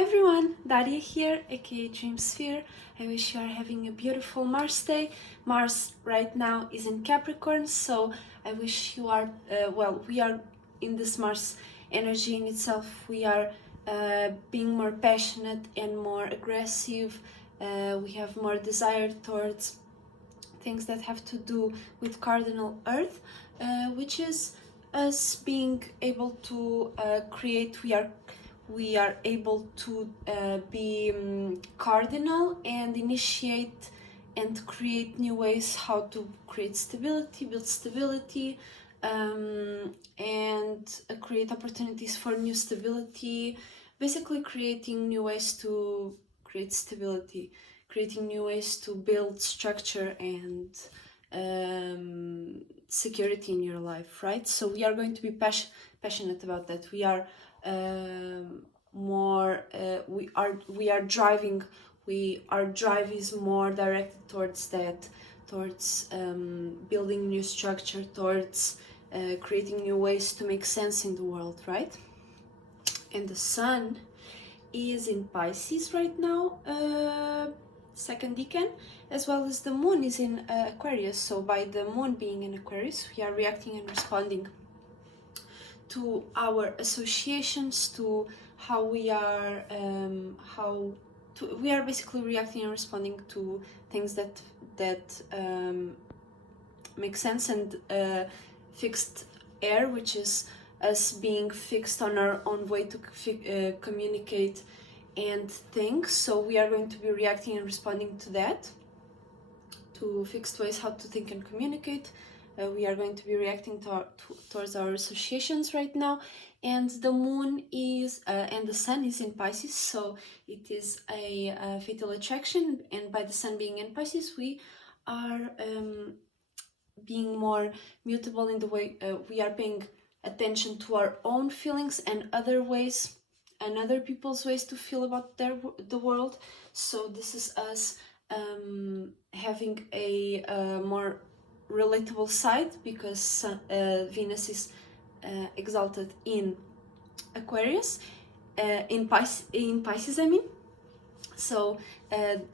Everyone, Daria here, aka Dream Sphere. I wish you are having a beautiful Mars day. Mars right now is in Capricorn, so I wish you are, we are in this Mars energy in itself. We are being more passionate and more aggressive. We have more desire towards things that have to do with cardinal Earth, which is us being able to create. We are able to be cardinal and initiate and create new ways how to create stability, build stability, and create opportunities for new stability. Basically, creating new ways to create stability, creating new ways to build structure and security in your life, right? So we are going to be passionate about that. We are our drive is more directed towards that, towards building new structure, towards creating new ways to make sense in the world, right? And the sun is in Pisces right now, second decan, as well as the moon is in Aquarius. So by the moon being in Aquarius, we are reacting and responding to our associations, to how we are we are basically reacting and responding to things that make sense, and fixed air, which is us being fixed on our own way to communicate and think. So we are going to be reacting and responding to that, to fixed ways how to think and communicate. We are going to be reacting towards our associations right now, and the moon is and the sun is in Pisces, so it is a fatal attraction. And by the sun being in Pisces, we are being more mutable in the way we are paying attention to our own feelings and other ways and other people's ways to feel about the world. So this is us having a more relatable side, because Venus is exalted in Aquarius, in Pisces, I mean. So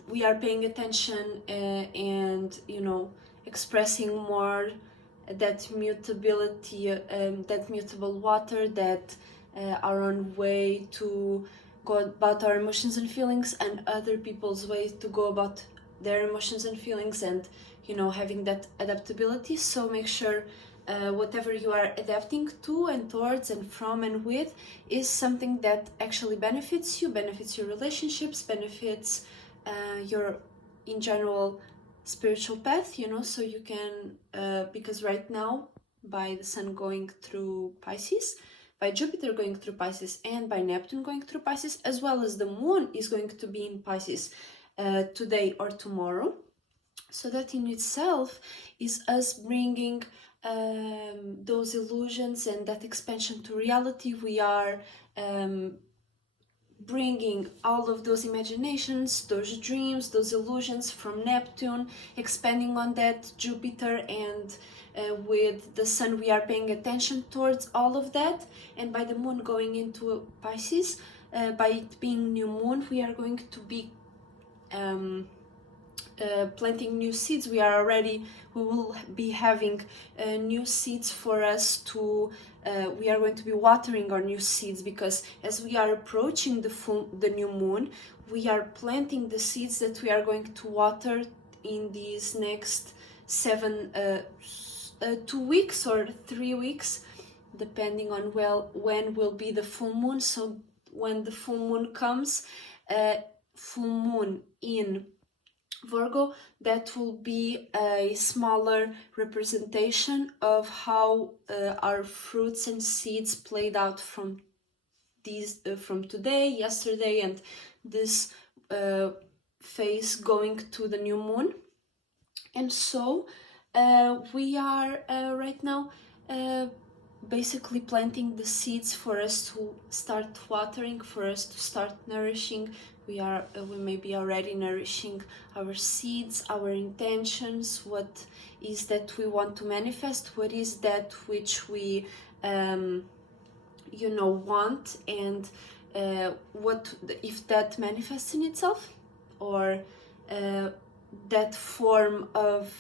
we are paying attention and, you know, expressing more that mutability, that mutable water, that our own way to go about our emotions and feelings, and other people's way to go about their emotions and feelings, and, you know, having that adaptability. So make sure whatever you are adapting to and towards and from and with is something that actually benefits you, benefits your relationships, benefits your, in general, spiritual path, you know. So you can, because right now, by the sun going through Pisces, by Jupiter going through Pisces, and by Neptune going through Pisces, as well as the moon is going to be in Pisces today or tomorrow. So that in itself is us bringing those illusions and that expansion to reality. We are bringing all of those imaginations, those dreams, those illusions from Neptune, expanding on that Jupiter, and with the sun we are paying attention towards all of that. And by the moon going into Pisces, by it being new moon, we are going to be planting new seeds. We will be having new seeds for us to we are going to be watering our new seeds, because as we are approaching the new moon, we are planting the seeds that we are going to water in these next 2 weeks or 3 weeks, depending on when will be the full moon. So when the full moon comes, full moon in Virgo, that will be a smaller representation of how our fruits and seeds played out from from today, yesterday, and this phase going to the new moon. And so we are right now basically planting the seeds for us to start watering, for us to start nourishing. We may be already nourishing our seeds, our intentions. What is that we want to manifest? What is that which we want, and what if that manifests in itself, or that form of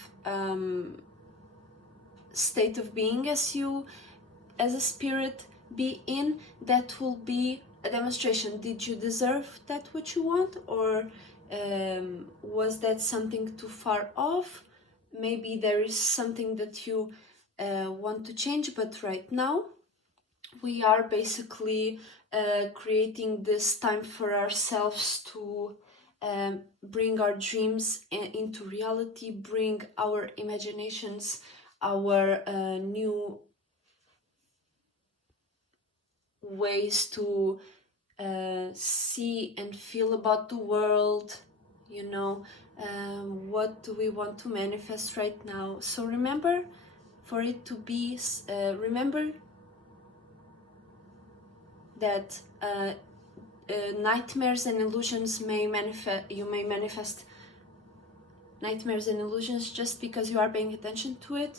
state of being as you as a spirit be in, that will be a demonstration. Did you deserve that what you want, or was that something too far off? Maybe there is something that you want to change, but right now we are basically creating this time for ourselves to bring our dreams into reality, bring our imaginations, our new ways to see and feel about the world, you know. What do we want to manifest right now? So remember, for it to be remember that nightmares and illusions may manifest. You may manifest nightmares and illusions just because you are paying attention to it,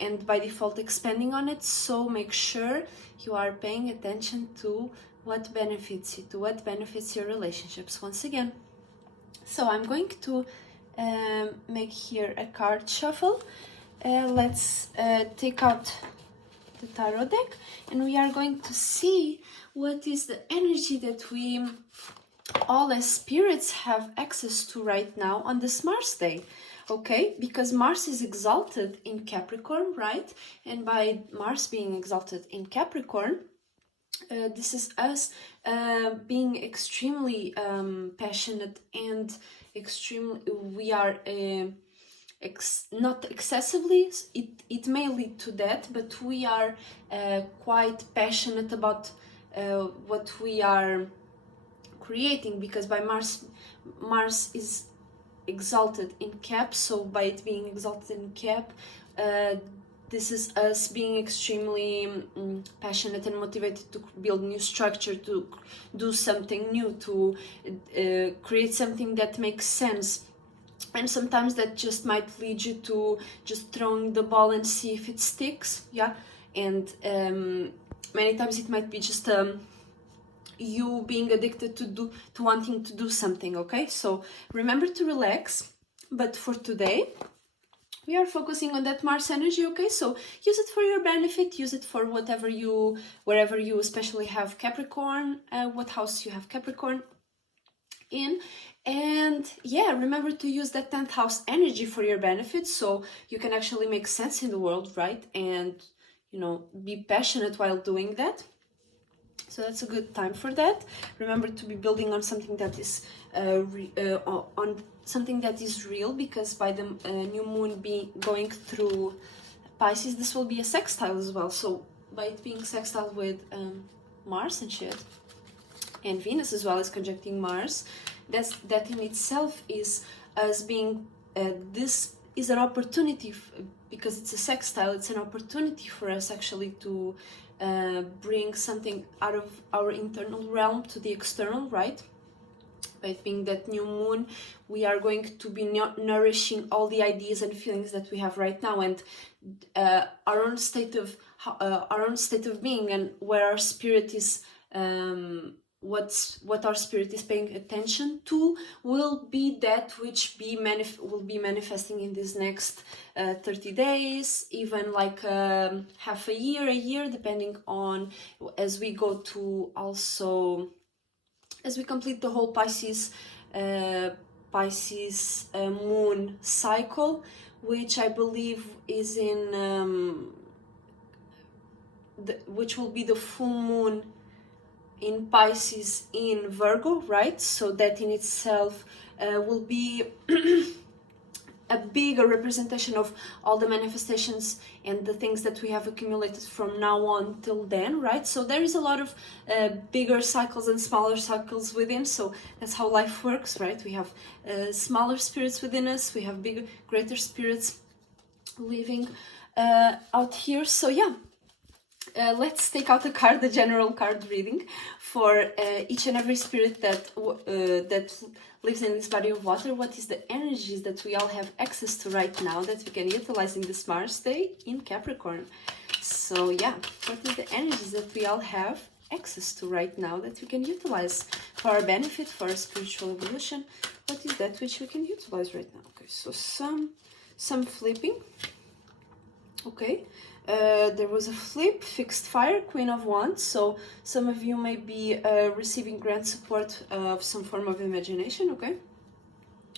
and by default expanding on it. So make sure you are paying attention to what benefits you, to what benefits your relationships once again. So I'm going to make here a card shuffle. Let's take out the tarot deck, and we are going to see what is the energy that we all as spirits have access to right now on this Marsdae. Okay, because Mars is exalted in Capricorn, right? And by Mars being exalted in Capricorn, this is us being extremely passionate and extremely, we are not excessively, it may lead to that, but we are quite passionate about what we are creating, because by Mars is exalted in Cap, so by it being exalted in Cap, this is us being extremely passionate and motivated to build new structure, to do something new, to create something that makes sense. And sometimes that just might lead you to just throwing the ball and see if it sticks, yeah. And many times it might be just you being addicted to wanting to do something. Okay, so remember to relax. But for today, we are focusing on that Mars energy. Okay, so use it for your benefit, use it for wherever you especially have Capricorn, what house you have Capricorn in. And yeah, remember to use that 10th house energy for your benefit, so you can actually make sense in the world, right? And, you know, be passionate while doing that. So that's a good time for that. Remember to be building on something that is on something that is real, because by the new moon going through Pisces, this will be a sextile as well. So by it being sextile with Mars and shit, and Venus as well as conjuncting Mars, that in itself is us being this is an opportunity, because it's a sextile, it's an opportunity for us actually to bring something out of our internal realm to the external, right? By it being that new moon, we are going to be nourishing all the ideas and feelings that we have right now, and our own state of being, and where our spirit is, what our spirit is paying attention to will be that which will be manifesting in these next 30 days, even like half a year, depending on, as we go to also, as we complete the whole Pisces moon cycle, which I believe is in which will be the full moon in Pisces in Virgo, right? So that in itself will be a bigger representation of all the manifestations and the things that we have accumulated from now on till then, right? So there is a lot of bigger cycles and smaller cycles within, so that's how life works, right? We have smaller spirits within us, we have bigger, greater spirits living out here. So yeah, let's take out a card, the general card reading for each and every spirit that lives in this body of water. What is the energies that we all have access to right now that we can utilize in this Marsdae in Capricorn? So yeah, what is the energies that we all have access to right now, that we can utilize for our benefit, for our spiritual evolution? What is that which we can utilize right now? Okay, so some flipping. Okay, there was a flip, fixed fire, Queen of Wands. So some of you may be receiving grand support of some form of imagination. Okay,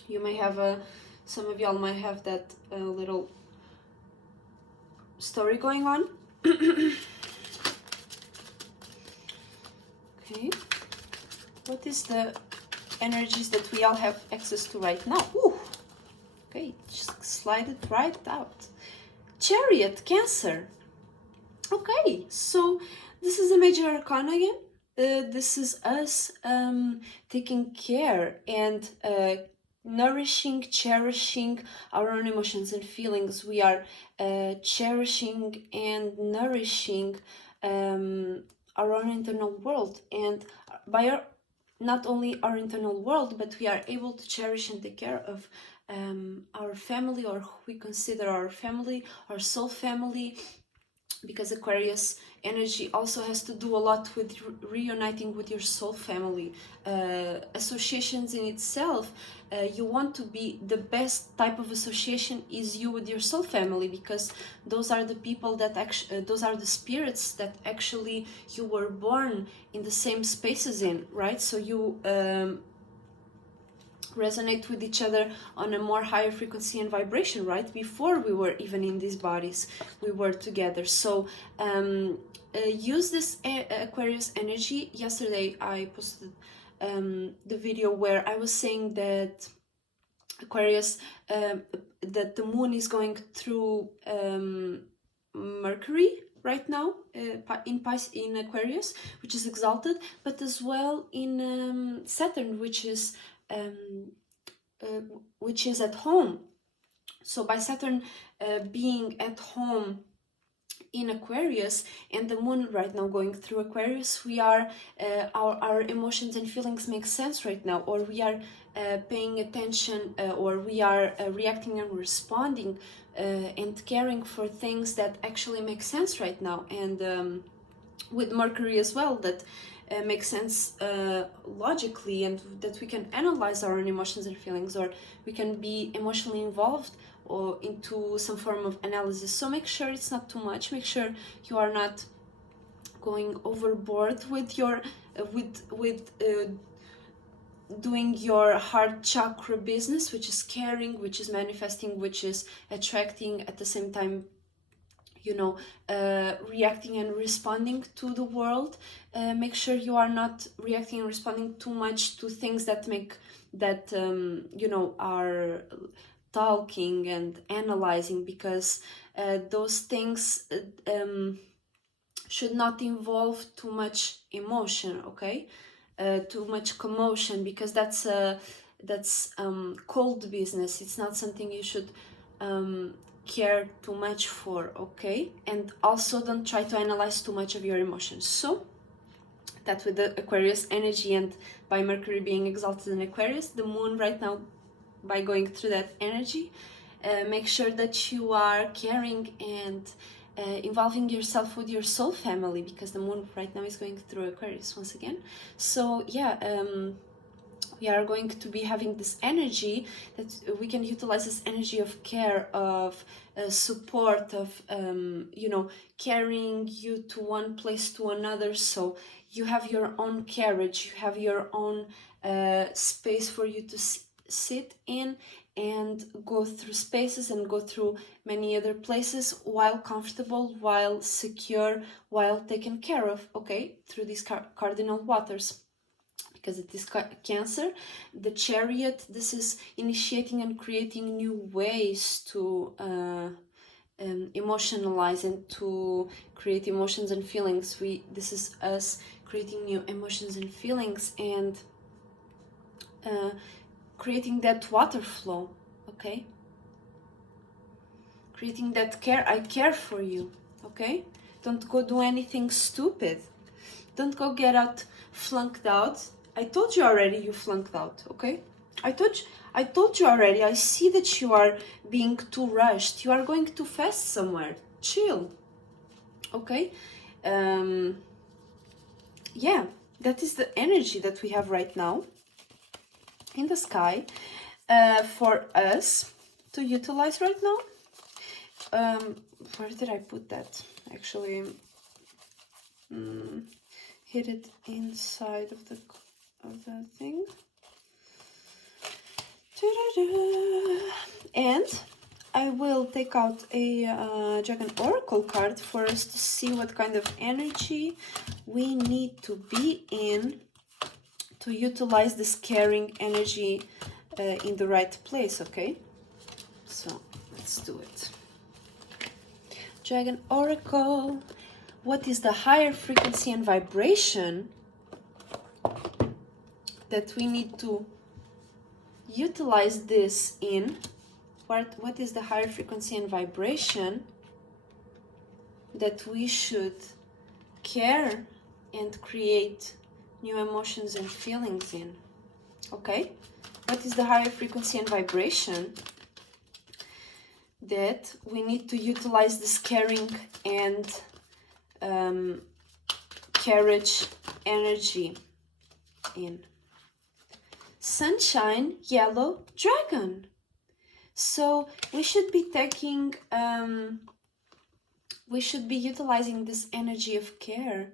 you may have some of y'all might have that little story going on. Okay, what is the energies that we all have access to right now? Ooh. Okay, just slide it right out. Chariot, Cancer. Okay, so this is a major arcana again. This is us taking care and nourishing, cherishing our own emotions and feelings. We are cherishing and nourishing our own internal world, and by not only our internal world, but we are able to cherish and take care of our family, or who we consider our family, our soul family, because Aquarius energy also has to do a lot with reuniting with your soul family. Associations in itself, you want to be, the best type of association is you with your soul family, because those are the people that actually, those are the spirits that actually you were born in the same spaces in, right? So you resonate with each other on a more higher frequency and vibration, right? Before we were even in these bodies, we were together. So use this Aquarius energy. Yesterday I posted the video where I was saying that Aquarius, that the moon is going through Mercury right now in Aquarius, which is exalted, but as well in Saturn, which is at home. So by Saturn being at home in Aquarius, and the moon right now going through Aquarius, we are our emotions and feelings make sense right now, or we are paying attention, or we are reacting and responding and caring for things that actually make sense right now. And with Mercury as well, that makes sense logically, and that we can analyze our own emotions and feelings, or we can be emotionally involved or into some form of analysis. So make sure it's not too much. Make sure you are not going overboard with your doing your heart chakra business, which is caring, which is manifesting, which is attracting, at the same time, you know, reacting and responding to the world. Make sure you are not reacting and responding too much to things that make that you know, are talking and analyzing, because those things should not involve too much emotion, okay? Too much commotion, because that's cold business. It's not something you should care too much for, okay? And also don't try to analyze too much of your emotions. So that with the Aquarius energy, and by Mercury being exalted in Aquarius, the moon right now, by going through that energy, make sure that you are caring and involving yourself with your soul family, because the moon right now is going through Aquarius once again. So yeah, we are going to be having this energy that we can utilize, this energy of care, of support, of you know, carrying you to one place to another. So you have your own carriage, you have your own space for you to sit in and go through spaces and go through many other places while comfortable, while secure, while taken care of, okay, through these cardinal waters. Because it is Cancer, the Chariot, this is initiating and creating new ways to emotionalize and to create emotions and feelings. This is us creating new emotions and feelings, and creating that water flow, okay? Creating that care, I care for you, okay? Don't go do anything stupid. Don't go get out, flunked out. I told you already you flunked out, okay? I told you already, I see that you are being too rushed. You are going too fast somewhere. Chill, okay? yeah, that is the energy that we have right now in the sky for us to utilize right now. Where did I put that? Actually, hit it inside of the thing. And I will take out a Dragon Oracle card for us to see what kind of energy we need to be in to utilize this caring energy in the right place, okay? So let's do it. Dragon Oracle, what is the higher frequency and vibration that we need to utilize this in? What is the higher frequency and vibration that we should care and create new emotions and feelings in? Okay, what is the higher frequency and vibration that we need to utilize this caring and courage energy in? Sunshine, yellow dragon. So we should be taking, we should be utilizing this energy of care,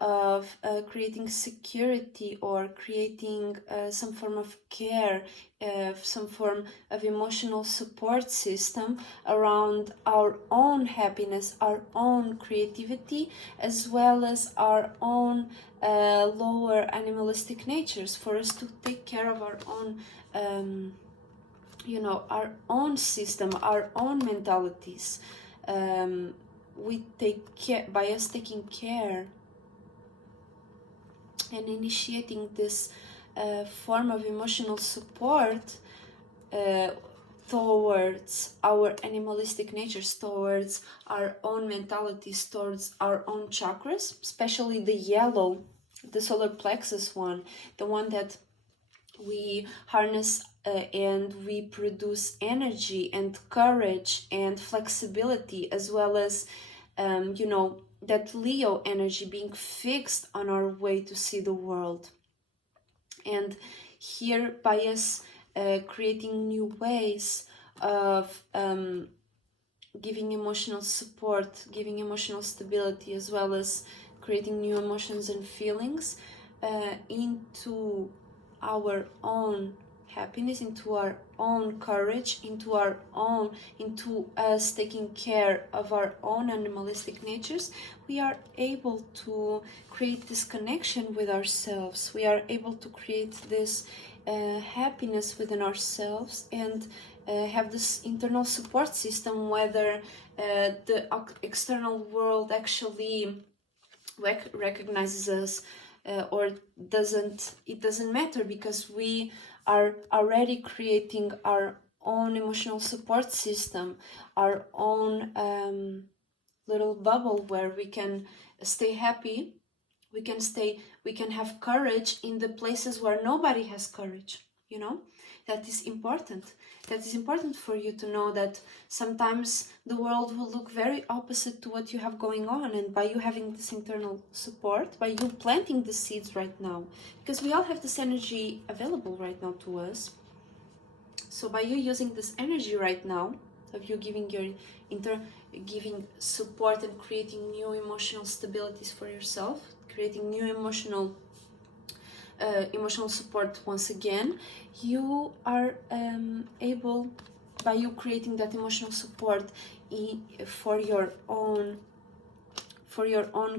of creating security, or creating some form of care, some form of emotional support system around our own happiness, our own creativity, as well as our own lower animalistic natures, for us to take care of our own you know, our own system, our own mentalities. We take care, by us taking care and initiating this form of emotional support towards our animalistic natures, towards our own mentalities, towards our own chakras, especially the yellow, the solar plexus one, the one that we harness and we produce energy and courage and flexibility, as well as you know, that Leo energy being fixed on our way to see the world. And here, by us creating new ways of giving emotional support, giving emotional stability, as well as creating new emotions and feelings into our own happiness, into our own courage, into us taking care of our own animalistic natures, we are able to create this connection with ourselves. We are able to create this happiness within ourselves and have this internal support system, whether the external world actually recognizes us or doesn't. It doesn't matter, because we are already creating our own emotional support system, our own little bubble where we can stay happy, we can have courage in the places where nobody has courage, you know. That is important. That is important for you to know that sometimes the world will look very opposite to what you have going on, and by you having this internal support, by you planting the seeds right now, because we all have this energy available right now to us. So by you using this energy right now, of you giving your giving support and creating new emotional stabilities for yourself, creating new emotional support once again, you are able, by you creating that emotional support for your own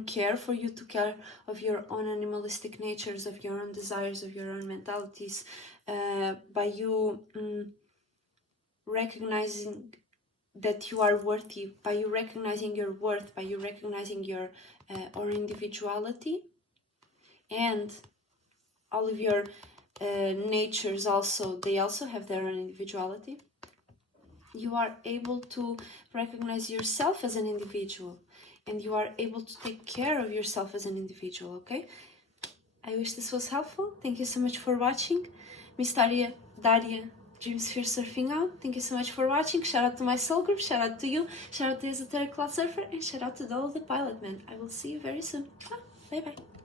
care, for you to care of your own animalistic natures, of your own desires, of your own mentalities, by you recognizing that you are worthy, by you recognizing your worth, by you recognizing your own individuality, and all of your natures also, they also have their own individuality. You are able to recognize yourself as an individual, and you are able to take care of yourself as an individual, okay? I wish this was helpful. Thank you so much for watching. Miss Daria, Dreamsphere Surfing out. Thank you so much for watching. Shout out to my soul group, shout out to you, shout out to Esotericcloudsurfer, and shout out to all the pilot men. I will see you very soon. Bye bye.